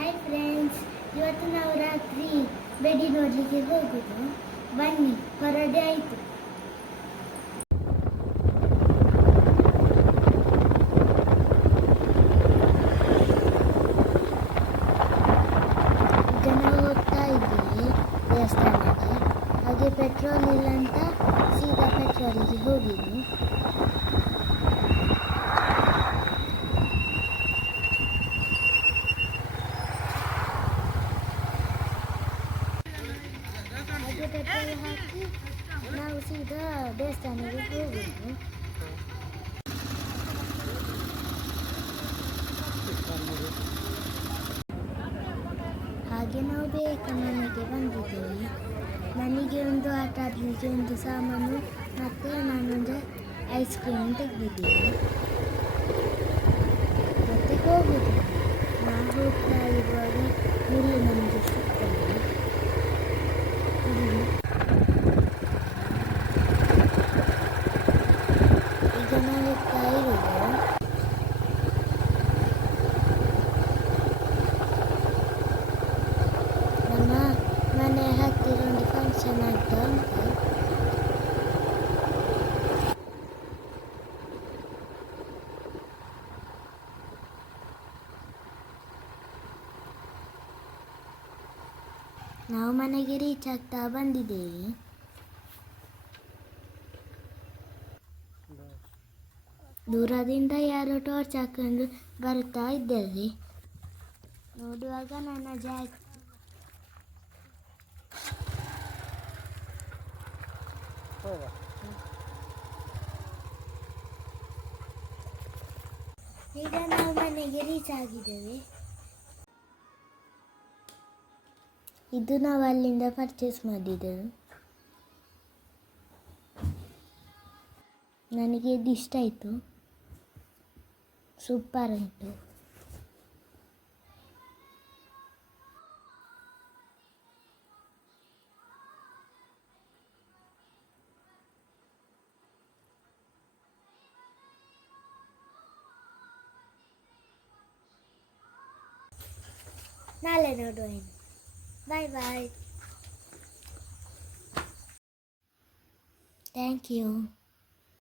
Hi friends ಇವತ್ತು ನಾವು ರಾತ್ರಿ ಬೆಡಿ ನೋಡಲಿಕ್ಕೆ ಹೋಗುದು. ಬನ್ನಿ, ಹೊರಡೆ ಆಯಿತು. ಜನ ಹೋಗ್ತಾ ಇದ್ದೀವಿ ದೇವಸ್ಥಾನಕ್ಕೆ. ಹಾಗೆ ಪೆಟ್ರೋಲ್ ಇಲ್ಲ ಅಂತ ಸೀದಾ ಪೆಟ್ರೋಲಿಗೆ ಹೋಗಿದ್ದು. ಹಾಗೆ ಪೆಟ್ರೋಲ್ ಹಾಕಿ ನಾವು ಸೀದಾ ದೇವಸ್ಥಾನಕ್ಕೆ ಹೋಗುದು ಹಾಗೆ ನಾವು ಬೇಗ ಮನೆಗೆ ಬಂದಿದ್ದೇವೆ ನನಗೆ ಒಂದು ಆಟ ಆಡಲಿಕ್ಕೆ ಒಂದು ಸಾಮಾನು ಮತ್ತು ನಾನೊಂದು ಐಸ್ ಕ್ರೀಮ್ ತೆಗೆದಿದ್ದೇನೆ ಮತ್ತೆ ಹೋಗುದು ನಾವು ನಾವು ಮನೆಗೆ ರೀಚ್ ಆಗ್ತಾ ಬಂದಿದ್ದೇವೆ. ದೂರದಿಂದ ಯಾರೋ ಟಾರ್ಚ್ ಹಾಕೊಂಡು ಬರ್ತಾ ಇದ್ದಾರೆ ನೋಡುವಾಗ ನನ್ನ ಜಾಕ್ ಈಗ ನಾವು ಮನೆಗೆ ರೀಚ್ ಆಗಿದ್ದೇವೆ. ಇದು ನಾವು ಅಲ್ಲಿಂದ ಪರ್ಚೇಸ್ ಮಾಡಿದ್ದೆವು ನನಗೆ ಇದು ಇಷ್ಟ ಆಯಿತು. ಸೂಪರ್ ಉಂಟು. ನಾಳೆ ನೋಡುವ Bye bye. Thank you.